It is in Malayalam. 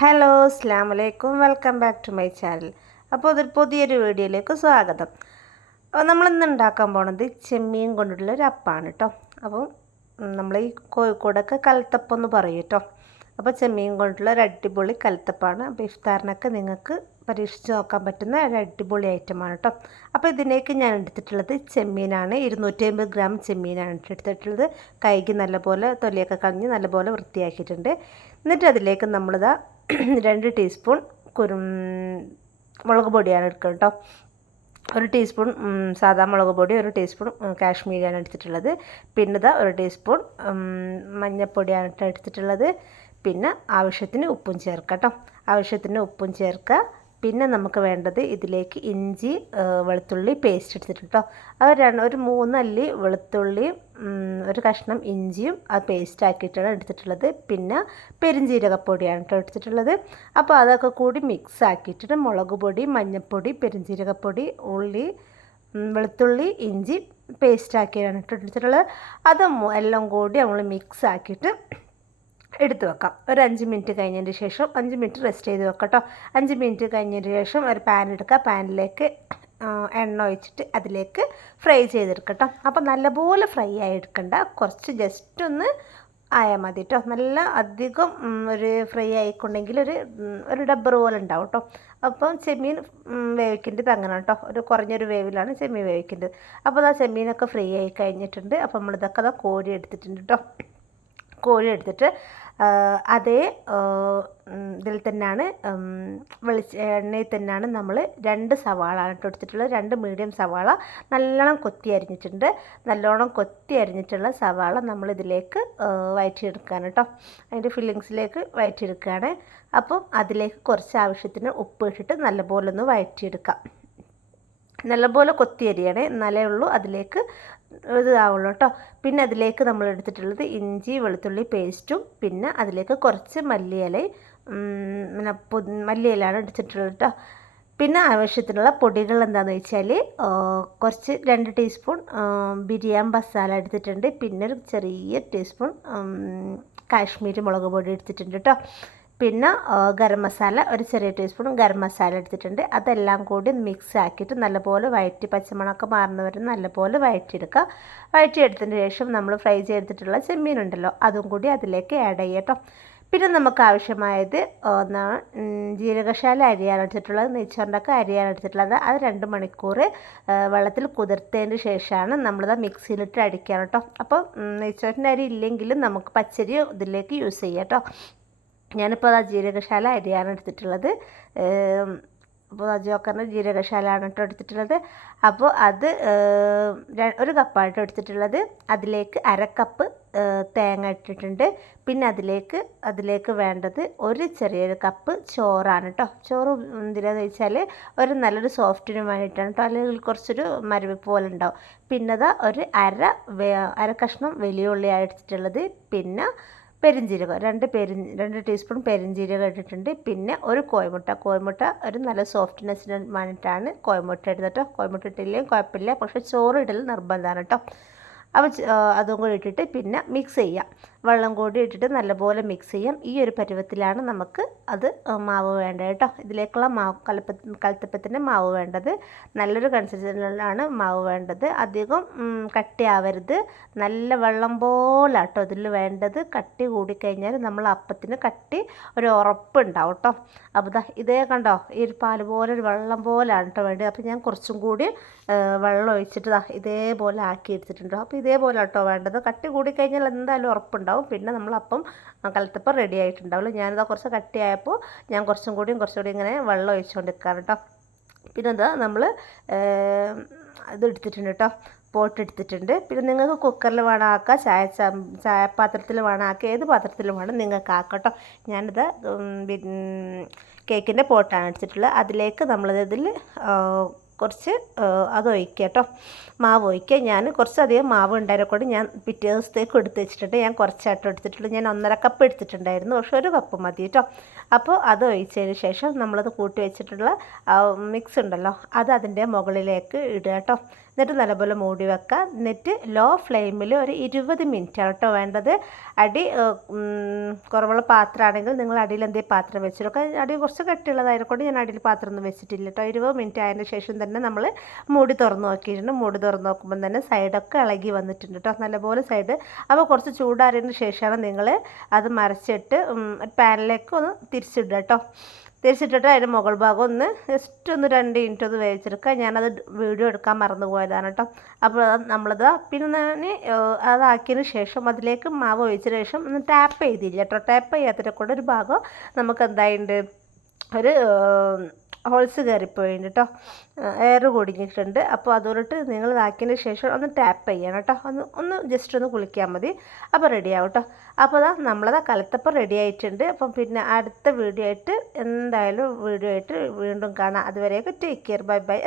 ഹലോ അസ്സലാമു അലൈക്കും, welcome back to my channel. അപ്പോൾ അതൊരു പുതിയൊരു വീഡിയോയിലേക്ക് സ്വാഗതം. നമ്മളിന്ന് ഉണ്ടാക്കാൻ പോണത് ചെമ്മീൻ കൊണ്ടുള്ള ഒരു അപ്പമാണ് കേട്ടോ. അപ്പോൾ നമ്മൾ ഈ കോഴിക്കോടൊക്കെ കലത്തപ്പം എന്ന് പറയും കേട്ടോ. അപ്പോൾ ചെമ്മീൻ കൊണ്ടുള്ള ഒരു അടിപൊളി കലത്തപ്പമാണ്. അപ്പോൾ ഇഫ്താറിനൊക്കെ നിങ്ങൾക്ക് പരീക്ഷിച്ച് നോക്കാൻ പറ്റുന്ന ഒരു അടിപൊളി ഐറ്റമാണ് കേട്ടോ. അപ്പോൾ ഇതിലേക്ക് ഞാൻ എടുത്തിട്ടുള്ളത് ചെമ്മീനാണ്. 250 ഗ്രാം ചെമ്മീനാണ് എടുത്തിട്ടുള്ളത്. കൈക്ക് നല്ലപോലെ തൊലിയൊക്കെ കളഞ്ഞ് നല്ലപോലെ വൃത്തിയാക്കിയിട്ടുണ്ട്. എന്നിട്ട് അതിലേക്ക് നമ്മളിതാ 2 ടീസ്പൂൺ മുളക് പൊടിയാണ് എടുക്കുക കേട്ടോ. 1 ടീസ്പൂൺ സാദാ മുളക് പൊടി, 1 ടീസ്പൂൺ കാശ്മീരിയാണ് എടുത്തിട്ടുള്ളത്. പിന്നെ ഇതാ 1 ടീസ്പൂൺ മഞ്ഞൾപ്പൊടിയാണ് എടുത്തിട്ടുള്ളത്. പിന്നെ ആവശ്യത്തിന് ഉപ്പും ചേർക്കാം കേട്ടോ. ആവശ്യത്തിന് ഉപ്പും ചേർക്കുക. പിന്നെ നമുക്ക് വേണ്ടത് ഇതിലേക്ക് ഇഞ്ചി വെളുത്തുള്ളി പേസ്റ്റ് എടുത്തിട്ടുണ്ട് കേട്ടോ. ഒരു 3 അല്ലി വെളുത്തുള്ളിയും ഒരു കഷ്ണം ഇഞ്ചിയും ആ പേസ്റ്റ് ആക്കിയിട്ടാണ് എടുത്തിട്ടുള്ളത്. പിന്നെ പെരുംജീരകപ്പൊടിയാണ് കേട്ടോ എടുത്തിട്ടുള്ളത്. അപ്പോൾ അതൊക്കെ കൂടി മിക്സ് ആക്കിയിട്ടിട്ട് മുളക് പൊടി, മഞ്ഞൾപ്പൊടി, പെരുംജീരകപ്പൊടി, ഉള്ളി, വെളുത്തുള്ളി, ഇഞ്ചി പേസ്റ്റ് ആക്കിയാണ് കേട്ടോ എടുത്തിട്ടുള്ളത്. അത് എല്ലാം കൂടി നമ്മൾ മിക്സ് ആക്കിയിട്ട് എടുത്ത് വെക്കാം. ഒരു 5 മിനിറ്റ് കഴിഞ്ഞതിന് ശേഷം 5 മിനിറ്റ് റെസ്റ്റ് ചെയ്ത് വെക്കാം കേട്ടോ. 5 മിനിറ്റ് കഴിഞ്ഞതിന് ശേഷം ഒരു പാൻ എടുക്കുക. പാനിലേക്ക് എണ്ണ ഒഴിച്ചിട്ട് അതിലേക്ക് ഫ്രൈ ചെയ്തെടുക്കാം കേട്ടോ. അപ്പോൾ നല്ലപോലെ ഫ്രൈ ആയി എടുക്കണ്ട, കുറച്ച് ജസ്റ്റ് ഒന്ന് ആയാൽ മതി കേട്ടോ. നല്ല അധികം ഒരു ഫ്രൈ ആയിക്കൊണ്ടെങ്കിൽ ഒരു ഡബ്ബർ പോലെ ഉണ്ടാവും കേട്ടോ. അപ്പം ചെമ്മീൻ വേവിക്കേണ്ടത് അങ്ങനെ കേട്ടോ. ഒരു കുറഞ്ഞൊരു വേവിലാണ് ചെമ്മീൻ വേവിക്കേണ്ടത്. അപ്പോൾ ആ ചെമ്മീനൊക്കെ ഫ്രൈ ആയി കഴിഞ്ഞിട്ടുണ്ട്. അപ്പോൾ നമ്മളിതൊക്കെ കോരി എടുത്തിട്ടുണ്ട് കേട്ടോ. കോഴി എടുത്തിട്ട് അതേ ഇതിൽ തന്നെയാണ് എണ്ണയിൽ തന്നെയാണ് നമ്മൾ 2 സവാളാണ് കേട്ടോ എടുത്തിട്ടുള്ളത്. 2 മീഡിയം സവാള നല്ലോണം കൊത്തി അരിഞ്ഞിട്ടുണ്ട്. നല്ലോണം കൊത്തി അരിഞ്ഞിട്ടുള്ള സവാള നമ്മളിതിലേക്ക് വഴറ്റിയെടുക്കുകയാണ് കേട്ടോ. അതിൻ്റെ ഫില്ലിങ്സിലേക്ക് വഴറ്റിയെടുക്കുകയാണ്. അപ്പം അതിലേക്ക് കുറച്ച് ആവശ്യത്തിന് ഉപ്പ് ഇട്ടിട്ട് നല്ലപോലെ ഒന്ന് വഴറ്റിയെടുക്കാം. നല്ലപോലെ കൊത്തി അരിയണേ, എന്നാലേ ഉള്ളൂ അതിലേക്ക് ഇതാവുള്ളൂ കേട്ടോ. പിന്നെ അതിലേക്ക് നമ്മൾ എടുത്തിട്ടുള്ളത് ഇഞ്ചി വെളുത്തുള്ളി പേസ്റ്റും, പിന്നെ അതിലേക്ക് കുറച്ച് മല്ലിയിലാണ് എടുത്തിട്ടുള്ളത് കേട്ടോ. പിന്നെ ആവശ്യത്തിനുള്ള പൊടികൾ എന്താണെന്ന് വെച്ചാൽ കുറച്ച് 2 ടീസ്പൂൺ ബിരിയാണി മസാല എടുത്തിട്ടുണ്ട്. പിന്നെ ഒരു ചെറിയ ടീസ്പൂൺ കാശ്മീരി മുളക് പൊടി എടുത്തിട്ടുണ്ട് കേട്ടോ. പിന്നെ ഗരം മസാല ഒരു ചെറിയ ടീസ്പൂൺ ഗരം മസാല എടുത്തിട്ടുണ്ട്. അതെല്ലാം കൂടി മിക്സ് ആക്കിയിട്ട് നല്ലപോലെ വഴറ്റി പച്ചമണമൊക്കെ മാറുന്നവരെ നല്ലപോലെ വഴറ്റിയെടുക്കുക. വഴറ്റിയെടുത്തതിന് ശേഷം നമ്മൾ ഫ്രൈ ചെയ്തെടുത്തിട്ടുള്ള ചെമ്മീനുണ്ടല്ലോ അതും കൂടി അതിലേക്ക് ആഡ് ചെയ്യാം കേട്ടോ. പിന്നെ നമുക്ക് ആവശ്യമായത് ജീരകശാല അരിയാണ് എടുത്തിട്ടുള്ളത്. നെയ്ച്ചോറിൻ്റെയൊക്കെ അരിയാണ് എടുത്തിട്ടുള്ളത്. അത് 2 മണിക്കൂർ വെള്ളത്തിൽ കുതിർത്തതിന് ശേഷമാണ് നമ്മളത് മിക്സിയിലിട്ട് അടിക്കുക കേട്ടോ. അപ്പോൾ നെയ്ച്ചോറിൻ്റെ അരി ഇല്ലെങ്കിലും നമുക്ക് പച്ചരി ഇതിലേക്ക് യൂസ് ചെയ്യാം കേട്ടോ. ഞാനിപ്പോൾ ആ ജീരകശാല അരിയാണ് എടുത്തിട്ടുള്ളത്. അപ്പോൾ ജോക്കറിൻ്റെ ജീരകശാലയാണ് കേട്ടോ എടുത്തിട്ടുള്ളത്. അപ്പോൾ അത് 1 കപ്പായിട്ട് എടുത്തിട്ടുള്ളത്. അതിലേക്ക് 1/2 കപ്പ് തേങ്ങ ഇട്ടിട്ടുണ്ട്. പിന്നെ അതിലേക്ക് വേണ്ടത് ഒരു ചെറിയൊരു കപ്പ് ചോറാണ് കേട്ടോ. ചോറ് എന്തിനാന്ന് വെച്ചാൽ ഒരു നല്ലൊരു സോഫ്റ്റിന് വേണ്ടിയിട്ടാണ് കേട്ടോ. അല്ലെങ്കിൽ കുറച്ചൊരു മരവിപ്പ് പോലെ ഉണ്ടാവും. പിന്നെ അത് ഒരു അര കഷ്ണം വലിയ ഉള്ളിയാണ് എടുത്തിട്ടുള്ളത്. പിന്നെ പെരുംജീരകം 2 ടീസ്പൂൺ പെരുംജീരകം ഇട്ടിട്ടുണ്ട്. പിന്നെ ഒരു കോഴിമുട്ട ഒരു നല്ല സോഫ്റ്റ്നെസ്സിന് വേണ്ടിയിട്ടാണ് കോഴിമുട്ട എടുത്തിട്ടോ. കോഴിമുട്ട ഇട്ടില്ലെങ്കിൽ കുഴപ്പമില്ല, പക്ഷേ ചോറ് ഇടൽ നിർബന്ധമാണ് കേട്ടോ. അപ്പോൾ അതും കൂടി ഇട്ടിട്ട് പിന്നെ മിക്സ് ചെയ്യാം. വെള്ളം കൂടി ഇട്ടിട്ട് നല്ലപോലെ മിക്സ് ചെയ്യാം. ഈ ഒരു പരുവത്തിലാണ് നമുക്ക് അത് മാവ് വേണ്ടത് കേട്ടോ. ഇതിലേക്കുള്ള കലത്തപ്പത്തിൻ്റെ മാവ് വേണ്ടത് നല്ലൊരു കൺസിസ്റ്റൻസിലാണ് മാവ് വേണ്ടത്. അധികം കട്ടിയാവരുത്, നല്ല വെള്ളം പോലെ കേട്ടോ ഇതിൽ വേണ്ടത്. കട്ടി കൂടിക്കഴിഞ്ഞാൽ നമ്മൾ അപ്പത്തിന് ഒരു ഉറപ്പുണ്ടാവും കേട്ടോ. അപ്പോൾ ഇതേ കണ്ടോ, ഈ ഒരു പാല് പോലെ ഒരു വെള്ളം പോലെയാണ് കേട്ടോ വേണ്ടത്. അപ്പോൾ ഞാൻ കുറച്ചും കൂടി വെള്ളം ഒഴിച്ചിട്ട് ഇതേപോലെ ആക്കി എടുത്തിട്ടുണ്ട്. അപ്പോൾ ഇതേപോലെ കേട്ടോ വേണ്ടത്. കട്ടി കൂടിക്കഴിഞ്ഞാൽ എന്തായാലും ഉറപ്പുണ്ടാവും. പിന്നെ നമ്മളപ്പം കലത്തപ്പം റെഡി ആയിട്ടുണ്ടാവില്ല. ഞാനിതാ കുറച്ച് കട്ടിയായപ്പോൾ ഞാൻ കുറച്ചുകൂടി ഇങ്ങനെ വെള്ളം ഒഴിച്ചുകൊണ്ടിരിക്കാറ് കേട്ടോ. പിന്നെ ഇതാ നമ്മൾ ഇത് എടുത്തിട്ടുണ്ട് കേട്ടോ, പോട്ട് എടുത്തിട്ടുണ്ട്. പിന്നെ നിങ്ങൾക്ക് കുക്കറിൽ വേണം ആക്കാം, ചായപാത്രത്തിൽ വേണം ആക്കുക, ഏത് പാത്രത്തിൽ വേണം നിങ്ങൾക്ക് ആക്കാം കേട്ടോ. ഞാനിത് കേക്കിൻ്റെ പോട്ടാണ് എടുത്തിട്ടുള്ളത്. അതിലേക്ക് നമ്മളിതിൽ കുറച്ച് അത് ഒഴിക്കുക കേട്ടോ, മാവ് ഒഴിക്കുക. ഞാൻ കുറച്ചധികം മാവ് ഉണ്ടായതുകൊണ്ട് ഞാൻ പിറ്റേ ദിവസത്തേക്ക് എടുത്ത് വെച്ചിട്ടുണ്ട്. ഞാൻ കുറച്ചായിട്ട് എടുത്തിട്ടുള്ളൂ. ഞാൻ 1.5 കപ്പ് എടുത്തിട്ടുണ്ടായിരുന്നു, പക്ഷെ 1 കപ്പ് മതി കേട്ടോ. അപ്പോൾ അത് ഒഴിച്ചതിന് ശേഷം നമ്മളത് കൂട്ടി വെച്ചിട്ടുള്ള മിക്സ് ഉണ്ടല്ലോ, അത് അതിൻ്റെ മുകളിലേക്ക് ഇടുക കേട്ടോ. എന്നിട്ട് നല്ലപോലെ മൂടി വെക്കുക. എന്നിട്ട് ലോ ഫ്ലെയിമിൽ ഒരു 20 മിനിറ്റ് കേട്ടോ വേണ്ടത്. അടി കുറവുള്ള പാത്രമാണെങ്കിൽ നിങ്ങൾ അടിയിൽ എന്തെങ്കിലും പാത്രം വെച്ചിട്ടൊക്കെ, അടി കുറച്ച് കട്ടിയുള്ളതായതുകൊണ്ട് ഞാൻ അടിയിൽ പാത്രം ഒന്നും വെച്ചിട്ടില്ല കേട്ടോ. 20 മിനിറ്റ് ആയതിന് ശേഷം തന്നെ നമ്മൾ മൂടി തുറന്ന് നോക്കിയിട്ടുണ്ട്. മൂടി തുറന്ന് നോക്കുമ്പോൾ തന്നെ സൈഡൊക്കെ ഇളകി വന്നിട്ടുണ്ട് കേട്ടോ, നല്ലപോലെ സൈഡ്. അപ്പോൾ കുറച്ച് ചൂടാറിയതിന് ശേഷമാണ് നിങ്ങൾ അത് മറിച്ചിട്ട് പാനിലേക്ക് ഒന്ന് തിരിച്ചിടുക കേട്ടോ. തിരിച്ചിട്ടിട്ട് അതിൻ്റെ മുകൾ ഭാഗം ഒന്ന് ജസ്റ്റ് ഒന്ന് 2 മിനിറ്റ് ഒന്ന് വേവിച്ചെടുക്കുക. ഞാനത് വീഡിയോ എടുക്കാൻ മറന്നു പോയതാണ് കേട്ടോ. അപ്പോൾ നമ്മളത് പിന്നെ ഞാൻ അതാക്കിയതിന് ശേഷം അതിലേക്ക് മാവ് ഒഴിച്ചതിന് ശേഷം ഒന്ന് ടാപ്പ് ചെയ്തില്ല കേട്ടോ. ടാപ്പ് ചെയ്യാത്തതിനെ കൊണ്ട് ഒരു ഭാഗം നമുക്ക് എന്തായിട്ടുണ്ട്, ഒരു ഹോൾസ് കയറിപ്പോയിട്ടുണ്ട് കേട്ടോ, എയർ കുടുങ്ങിയിട്ടുണ്ട്. അപ്പോൾ അതുകൊണ്ടിട്ട് നിങ്ങൾ ഇതാക്കിയതിന് ശേഷം ഒന്ന് ടാപ്പ് ചെയ്യണം കേട്ടോ. ഒന്ന് ജസ്റ്റ് ഒന്ന് കുളിക്കാൻ മതി. അപ്പോൾ റെഡിയാവും കേട്ടോ. അപ്പോൾ നമ്മളത് കലത്തപ്പം റെഡി ആയിട്ടുണ്ട്. അപ്പം പിന്നെ അടുത്ത വീഡിയോ ആയിട്ട് എന്തായാലും വീഡിയോ ആയിട്ട് വീണ്ടും കാണാം. അതുവരെയൊക്കെ ടേക്ക് കെയർ, ബൈ ബൈ.